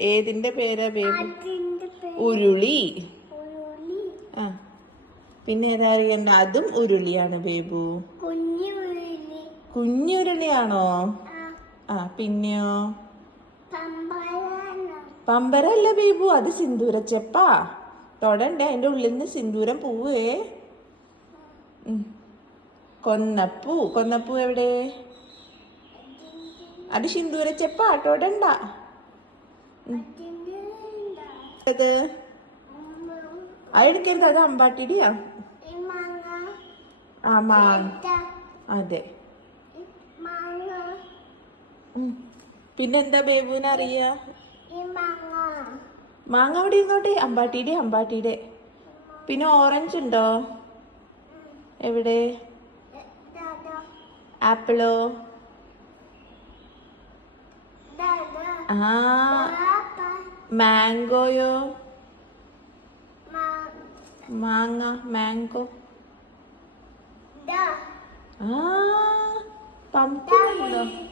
ഏതിന്റെ പേരാ ബേബു? ഉരുളി. ആ പിന്നെ ഏതാ അറിയണ്ട? അതും ഉരുളിയാണ് ബേബു. കുഞ്ഞുരുളിയാണോ? ആ പിന്നെയോ? പമ്പരല്ല ബേബു, അത് സിന്ദൂരച്ചെപ്പാ. തൊടണ്ടേ, അതിന്റെ ഉള്ളിൽ നിന്ന് സിന്ദൂരം പോവേ. കൊന്നപ്പൂ. കൊന്നപ്പൂ എവിടെ? അത് സിന്ദൂരച്ചെപ്പാ, തൊടണ്ട. അത് എടുക്കരുത്, അത് അമ്പാട്ടിടിയാ. ആ അതെ. പിന്നെന്താ ബേബുവിനറിയാ? മാങ്ങ അവിടെ ഇരുന്നോട്ടെ. അമ്പാട്ടിയുടെ. പിന്നെ ഓറഞ്ച് ഉണ്ടോ? എവിടെ? ആപ്പിളോ? ആ മാംഗോയോ? മാംഗോ. ആ പംകിൻ ഉണ്ടോ?